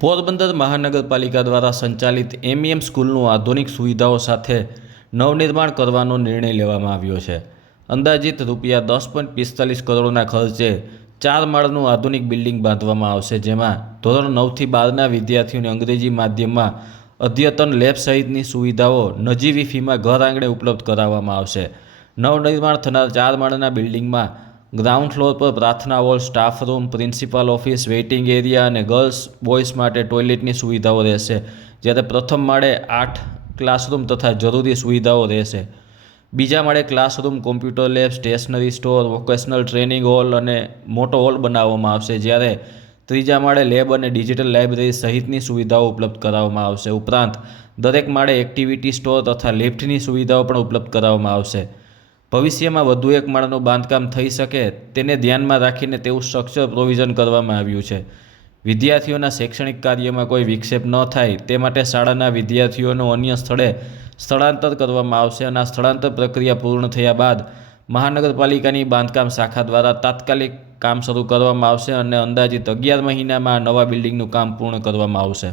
પોરબંદર મહાનગરપાલિકા દ્વારા સંચાલિત એમઈએમ સ્કૂલનું આધુનિક સુવિધાઓ સાથે નવનિર્માણ કરવાનો નિર્ણય લેવામાં આવ્યો છે। અંદાજિત રૂપિયા 10.45 કરોડના ખર્ચે 4 માળનું આધુનિક બિલ્ડિંગ બાંધવામાં આવશે, જેમાં ધોરણ 9થી 12ના વિદ્યાર્થીઓને અંગ્રેજી માધ્યમમાં અદ્યતન લેબ સહિતની સુવિધાઓ નજીવી ફીમાં ઘર આંગણે ઉપલબ્ધ કરાવવામાં આવશે। નવનિર્માણ થનાર 4 માળના બિલ્ડિંગમાં ગ્રાઉન્ડ ફ્લોર પર પ્રાર્થના hall, staff room, principal office, waiting area અને ગર્લ્સ બોયઝ માટે ટોયલેટની સુવિધાઓ રહેશે, જ્યારે પ્રથમ માળે 8 ક્લાસરૂમ તથા જરૂરી સુવિધાઓ રહેશે। બીજા માળે classroom, computer lab, stationery store, vocational training hall અને મોટો હોલ બનાવવામાં આવશે, જ્યારે ત્રીજા માળે લેબ અને ડિજિટલ લાઇબ્રેરી સહિતની સુવિધાઓ ઉપલબ્ધ કરાવવામાં આવશે। ઉપરાંત દરેક માળે એક્ટિવિટી સ્ટોર તથા લિફ્ટની સુવિધાઓ પણ ઉપલબ્ધ કરાવવામાં આવશે। ભવિષ્યમાં વધુ એક માળનું બાંધકામ થઈ શકે તેને ધ્યાનમાં રાખીને તેવું સ્ટ્રક્ચર પ્રોવિઝન કરવામાં આવ્યું છે। વિદ્યાર્થીઓના શૈક્ષણિક કાર્યમાં કોઈ વિક્ષેપ ન થાય તે માટે શાળાના વિદ્યાર્થીઓનું અન્ય સ્થળે સ્થળાંતર કરવામાં આવશે અને આ સ્થળાંતર પ્રક્રિયા પૂર્ણ થયા બાદ મહાનગરપાલિકાની બાંધકામ શાખા દ્વારા તાત્કાલિક કામ શરૂ કરવામાં આવશે અને અંદાજિત 11 મહિનામાં નવા બિલ્ડિંગનું કામ પૂર્ણ કરવામાં આવશે।